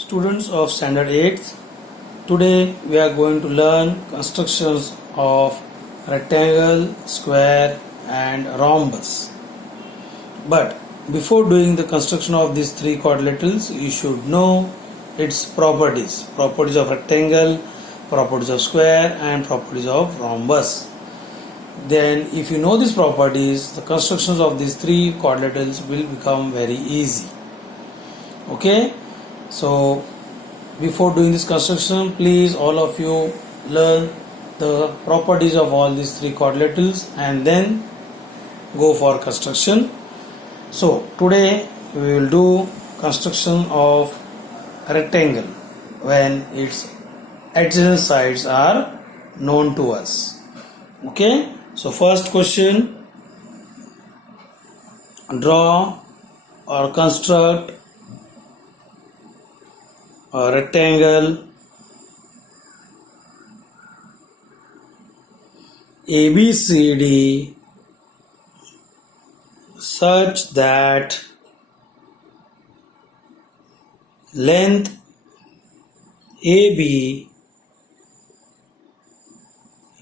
Students of standard 8th, today we are going to learn constructions of rectangle, square and rhombus. But before doing the construction of these three quadrilaterals, you should know its properties. Properties of rectangle, properties of square and properties of rhombus. Then if you know these properties, the constructions of these three quadrilaterals will become very easy. Okay, so before doing this construction, please all of you learn the properties of all these three quadrilaterals and then go for construction. So today we will do construction of rectangle when its adjacent sides are known to us. Okay, so first question, draw or construct a rectangle ABCD such that length AB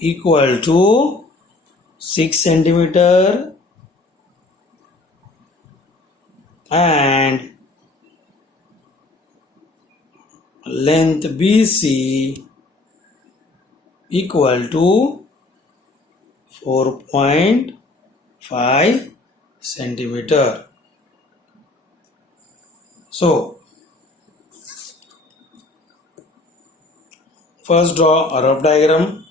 equal to 6 centimeter and length BC equal to 4.5 centimeter. So first draw a rough diagram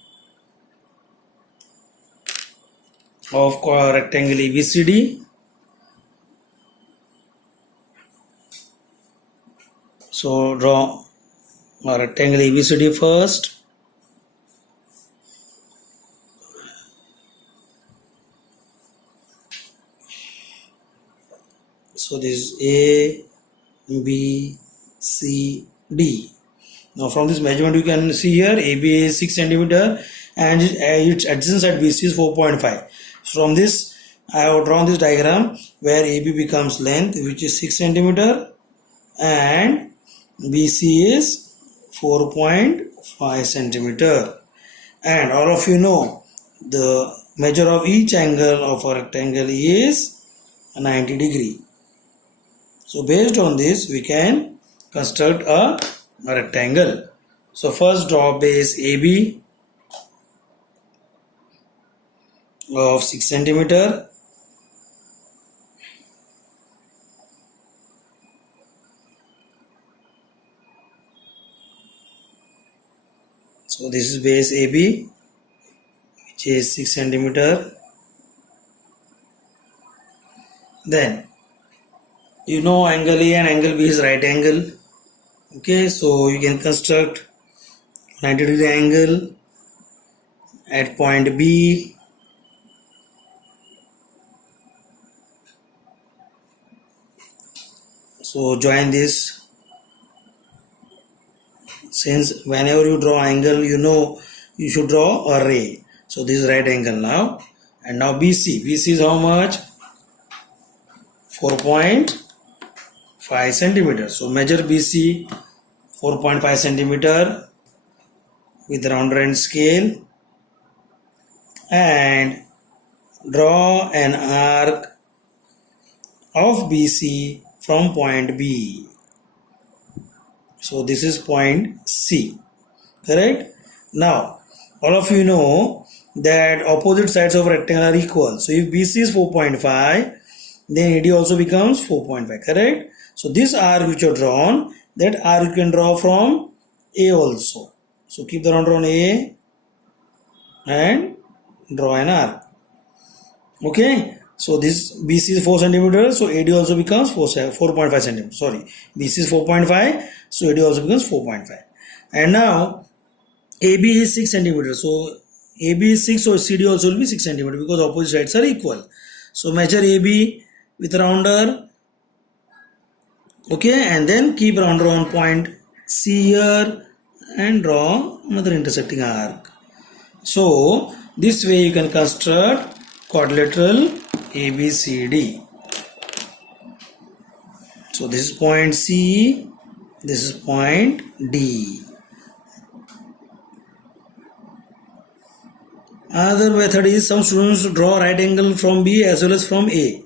of rectangle ABCD. So draw a rectangle ABCD first. So this is A, B, C, D. Now from this measurement you can see here AB is 6 centimeter and its adjacent side BC is 4.5. So from this I have drawn this diagram where AB becomes length, which is 6 centimeter, and BC is 4.5 centimeter. And all of you know the measure of each angle of a rectangle is 90 degree. So based on this we can construct a rectangle. So first draw base AB of 6 centimeter. So this is base AB, which is 6 centimeter. Then you know angle A and angle B is right angle. Okay, so you can construct 90 degree angle at point B. So join this. Since whenever you draw angle, you know you should draw a ray. So this is right angle now. And now BC. BC is how much? 4.5 centimeter. So measure BC 4.5 centimeter with rounder end scale and draw an arc of BC from point B. So this is point C, correct? Now all of you know that opposite sides of rectangle are equal. So if BC is 4.5, then AD also becomes 4.5, correct? So this arc which you have drawn, that arc you can draw from A also. So keep the rounder on A and draw an arc. Okay, so this BC is 4 centimeter, so AD also becomes 4.5 centimeter. Sorry, BC is 4.5, so AD also becomes 4.5. And now AB is 6 centimeter, so AB is 6, so CD also will be 6 centimeter because opposite sides are equal. So measure AB with rounder, okay, and then keep rounder on point C here and draw another intersecting arc. So this way you can construct quadrilateral ABCD. So this is point C, This is point D. Another method is some students draw right angle from B as well as from A.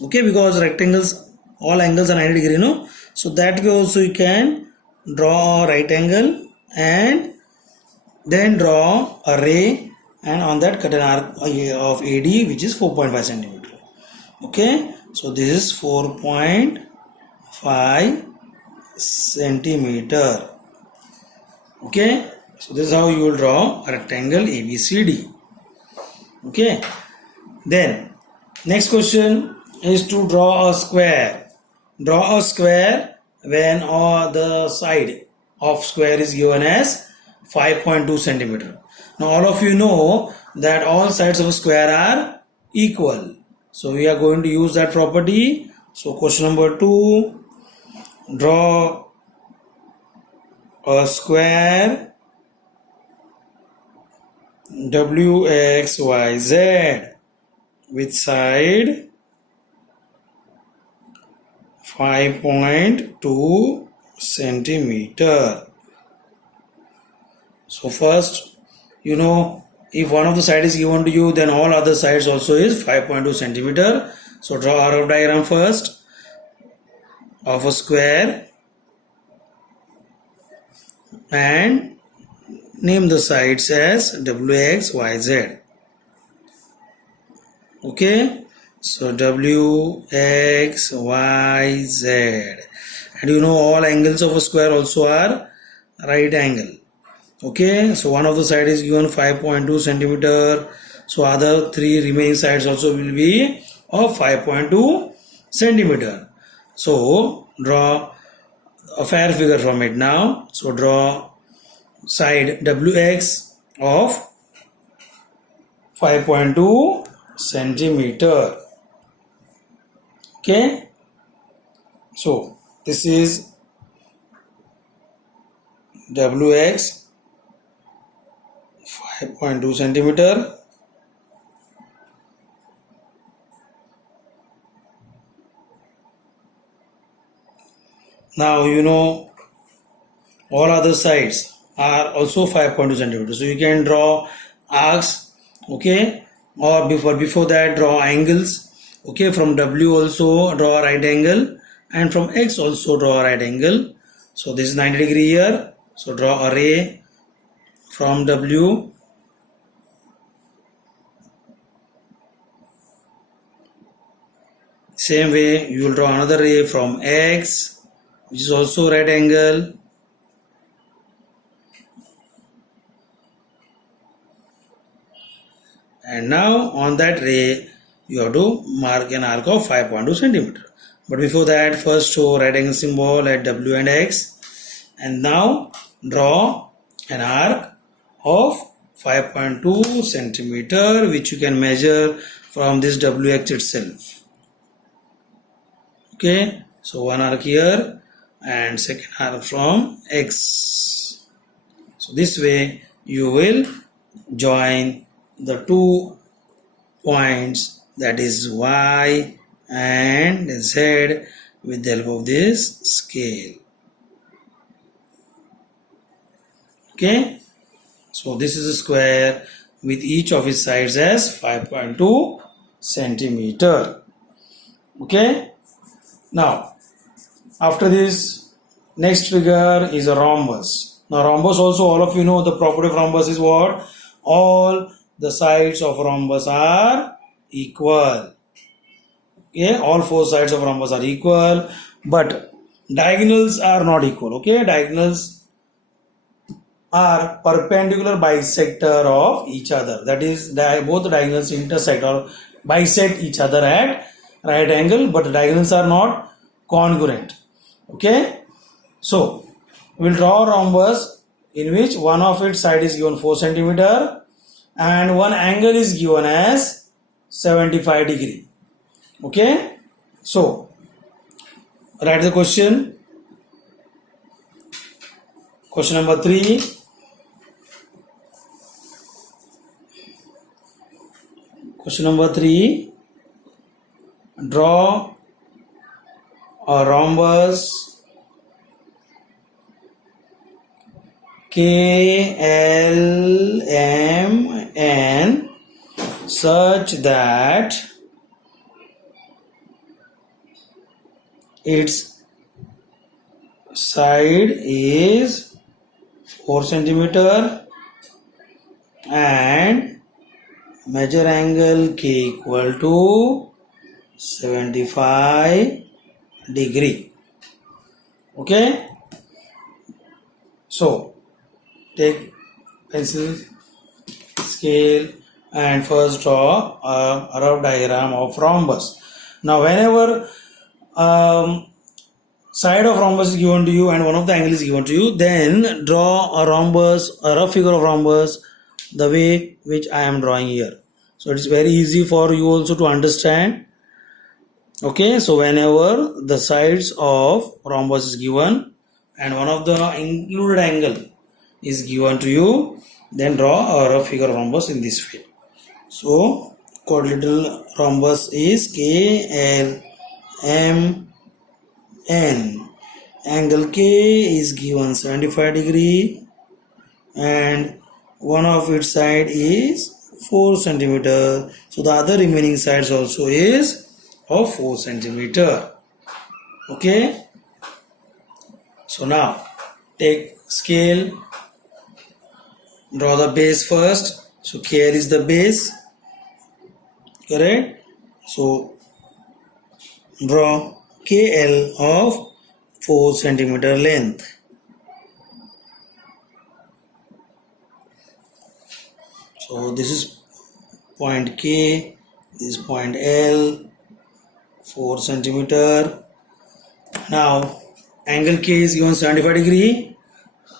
Okay, because rectangles, all angles are 90 degree, no? So that way also you can draw a right angle and then draw a ray, and on that cut an arc of AD, which is 4.5 centimeter. Okay, so this is 4.5 centimeter. Okay, so this is how you will draw a rectangle ABCD. Okay, then next question is to draw a square. Draw a square when the side of square is given as 5.2 centimeter. Now all of you know that all sides of a square are equal. So we are going to use that property. So question number 2, draw a square WXYZ with side 5.2 centimeter. So first, you know, if one of the side is given to you, then all other sides also is 5.2 centimeter. So draw a rough diagram first of a square and name the sides as WXYZ. Okay, so WXYZ, and you know all angles of a square also are right angle. Okay, so one of the side is given 5.2 centimeter, so other three remaining sides also will be of 5.2 centimeter. So draw a fair figure from it now. So draw side WX of 5.2 centimeter. Okay, so this is WX 5.2 centimeter. Now you know all other sides are also 5.2 centimeters. So you can draw arcs, okay, or before that draw angles. Okay, from W also draw a right angle, and from X also draw a right angle. So this is 90 degree here. So draw a ray from W. Same way you will draw another ray from X, which is also right angle. And now on that ray you have to mark an arc of 5.2 centimeter. But before that, first show right angle symbol at W and X, and now draw an arc of 5.2 centimeter, which you can measure from this WX itself. Okay, so one arc here and second arc from X. So this way you will join the 2 points, that is Y and Z, with the help of this scale. Okay, so this is a square with each of its sides as 5.2 centimeter. Okay, now after this, next figure is a rhombus. Now rhombus also, all of you know the property of rhombus is what? All the sides of rhombus are equal. Okay, all 4 sides of rhombus are equal, but diagonals are not equal. Okay, diagonals are perpendicular bisector of each other. That is, both the diagonals intersect or bisect each other at right angle, but the diagonals are not congruent. Okay, so we will draw a rhombus in which one of its side is given 4 centimeter and one angle is given as 75 degree. Okay, so write the question. Question number 3. Question number 3. Draw a rhombus KLMN such that its side is 4 centimeter and measure angle K equal to 75 degree. Okay, so take pencil, scale, and first draw a rough diagram of rhombus. Now whenever side of rhombus is given to you and one of the angle is given to you, then draw a rhombus, a rough figure of rhombus, the way which I am drawing here. So it is very easy for you also to understand. Okay, so whenever the sides of rhombus is given and one of the included angle is given to you, then draw a rough figure of rhombus in this way. So quadrilateral rhombus is KLMN. Angle K is given 75 degree and one of its side is 4 centimeter. So the other remaining sides also is of 4 centimeter. Okay. So now take scale, draw the base first. So KL is the base, correct? So draw KL of 4 centimeter length. So this is point K, this is point L, 4 centimeter. Now angle K is given 75 degree.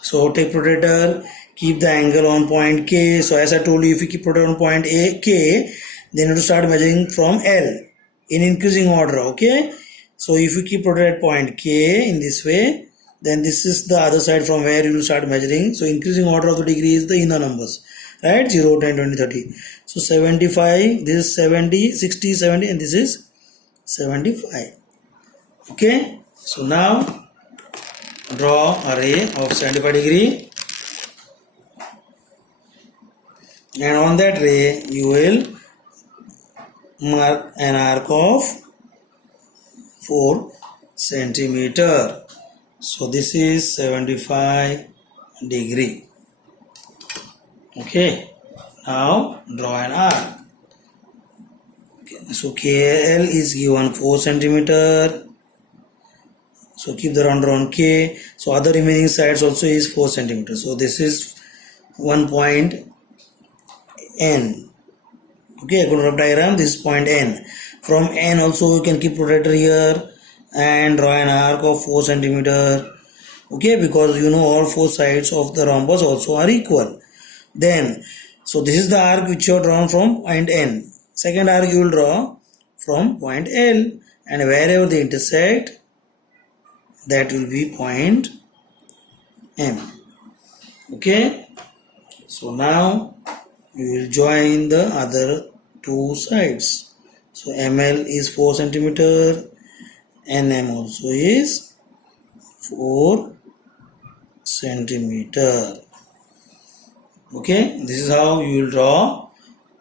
So take protractor, keep the angle on point K. So as I told you, if you keep protractor on point K, then you have to start measuring from L in increasing order. Okay. So if you keep protractor at point K in this way, then this is the other side from where you will start measuring. So increasing order of the degree is the inner numbers, right? 0, 10, 20, 30. So 75, this is 70, 60, 70, and this is 75. Okay. So now draw a ray of 75 degree and on that ray you will mark an arc of 4 centimeter. So this is 75 degree. Okay, now draw an arc. Okay. So KL is given 4 centimeter. So keep the round around K. So other remaining sides also is 4 centimeter. So this is one point N. Okay, according to rough diagram, this is point N. From N also you can keep protractor here and draw an arc of 4 centimeter. Okay, because you know all 4 sides of the rhombus also are equal. Then, so this is the arc which you have drawn from point N. Second arc you will draw from point L, and wherever they intersect, that will be point M. Okay, so now we will join the other two sides. So ML is 4 centimeter, NM also is 4 centimeter. Okay, this is how you will draw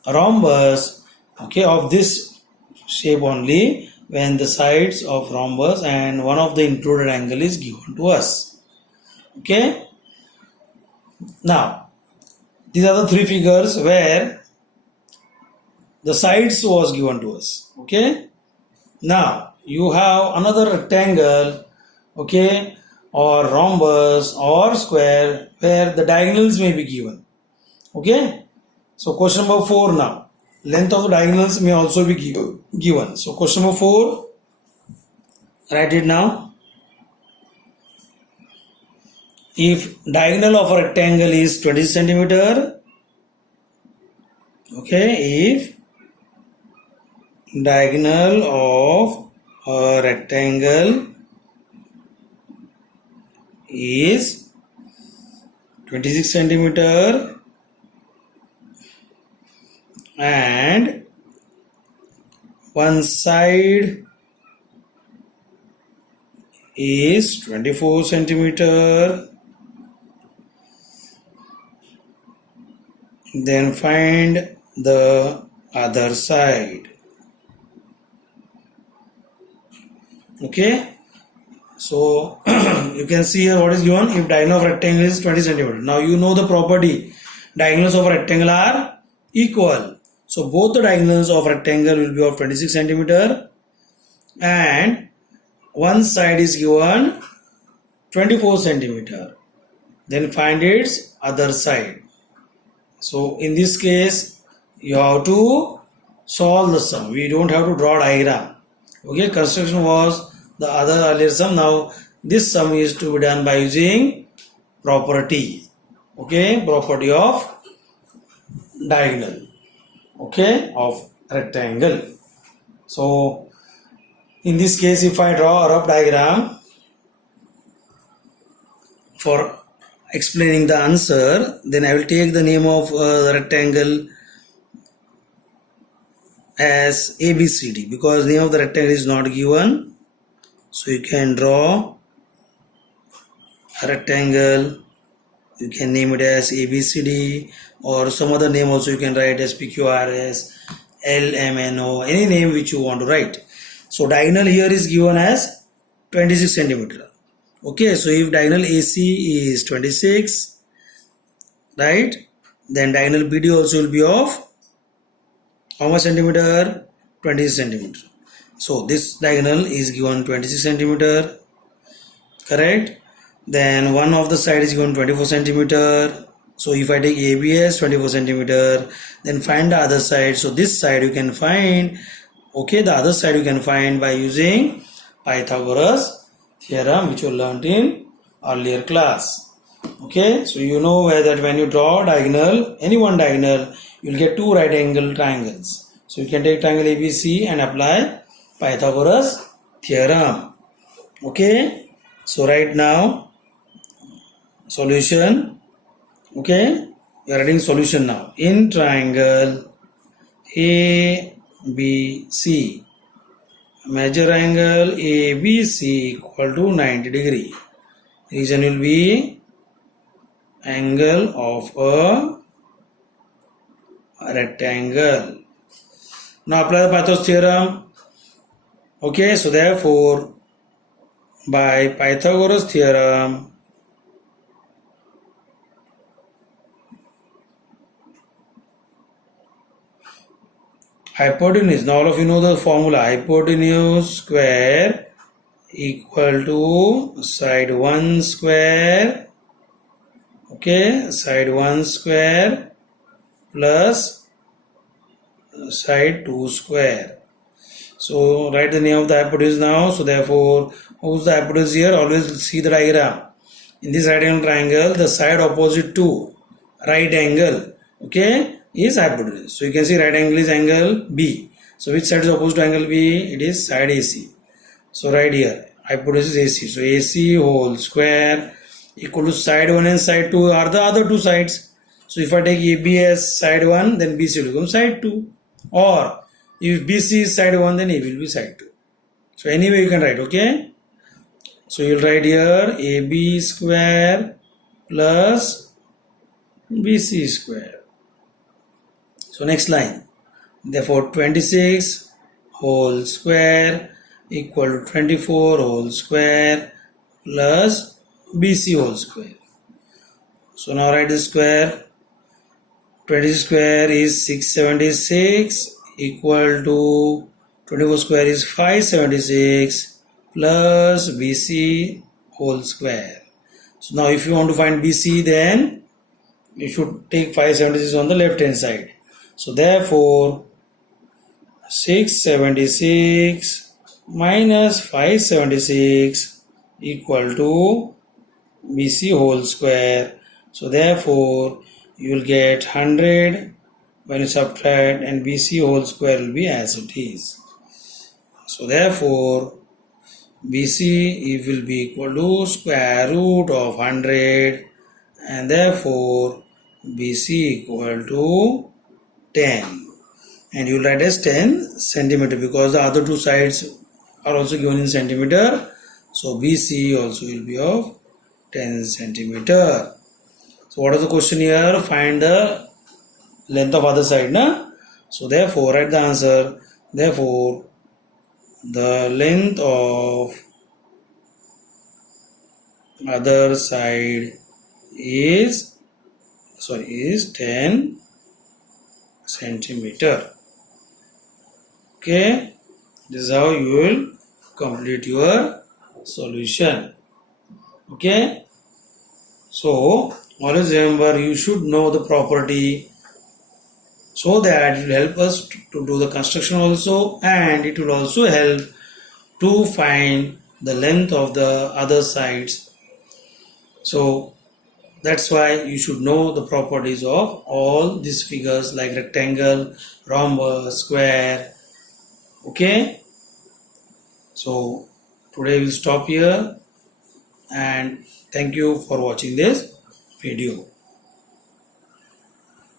a rhombus, okay, of this shape only when the sides of rhombus and one of the included angle is given to us. Okay, now these are the three figures where the sides was given to us. Okay, now you have another rectangle, okay, or rhombus or square where the diagonals may be given. Okay, so question number 4 now. Length of the diagonals may also be given. So question number 4, write it now. If diagonal of a rectangle is 20 centimeter, okay, if diagonal of a rectangle is 26 centimeter and one side is 24 centimeter, Then find the other side. Okay, so you can see here what is given. If diagonal of rectangle is 20 centimeter. Now you know the property. Diagonals of rectangle are equal. So both the diagonals of rectangle will be of 26 centimeter and one side is given 24 centimeter. Then find its other side. So in this case you have to solve the sum. We don't have to draw diagram. Okay, construction was the other earlier sum. Now this sum is to be done by using property. Okay, property of diagonal. Okay, of rectangle. So in this case, if I draw a rough diagram for explaining the answer, then I will take the name of the rectangle as ABCD because name of the rectangle is not given. So you can draw a rectangle, you can name it as ABCD or some other name also you can write as PQRS, LMNO, any name which you want to write. So diagonal here is given as 26 centimeter. Okay, so if diagonal AC is 26, right, then diagonal BD also will be of how much centimeter? 26 centimeter. So this diagonal is given 26 centimeter, correct? Then one of the side is given 24 centimeter. So if I take AB as 24 centimeter, then find the other side. So this side you can find, okay, the other side you can find by using Pythagoras theorem which you learnt in earlier class. Okay, so you know that when you draw diagonal, any one diagonal, you will get two right angle triangles. So you can take triangle ABC and apply Pythagoras theorem. Okay, so right now solution. Okay, you are writing solution now. In triangle ABC, measure angle ABC equal to 90 degree. Region will be angle of a rectangle. Now apply the Pythagoras theorem. Okay, so therefore by Pythagoras theorem, hypotenuse, now all of you know the formula, hypotenuse square equal to side 1 square, okay, side 1 square plus side 2 square. So write the name of the hypotenuse now. So therefore, who's the hypotenuse here? Always see the diagram. In this right angle triangle, the side opposite to right angle, okay, is hypotenuse. So you can see right angle is angle B. So which side is opposite to angle B? It is side AC. So right here, hypotenuse is AC. So AC whole square equal to side 1 and side 2 are the other two sides. So if I take AB as side 1, then BC will become side 2. Or if BC is side 1, then AB will be side 2. So anyway you can write, okay. So you will write here AB square plus BC square. So next line, therefore 26 whole square equal to 24 whole square plus BC whole square. So now write the square. 26 square is 676 equal to 24 square is 576 plus BC whole square. So now if you want to find BC, then you should take 576 on the left hand side. So therefore 676 minus 576 equal to BC whole square. So therefore you will get 100 when you subtract, and BC whole square will be as it is. So therefore BC will be equal to square root of 100, and therefore BC equal to 10, and you will write as 10 centimeter because the other two sides are also given in centimeter. So BC also will be of 10 centimeter. So what is the question here? Find the length of other side, na? So therefore, write the answer. Therefore, the length of other side is 10 centimeter. Okay, this is how you will complete your solution. Okay, so always remember, you should know the property, so that it will help us to do the construction also, and it will also help to find the length of the other sides. So that's why you should know the properties of all these figures like rectangle, rhombus, square. Okay, so today we'll stop here, and thank you for watching this video.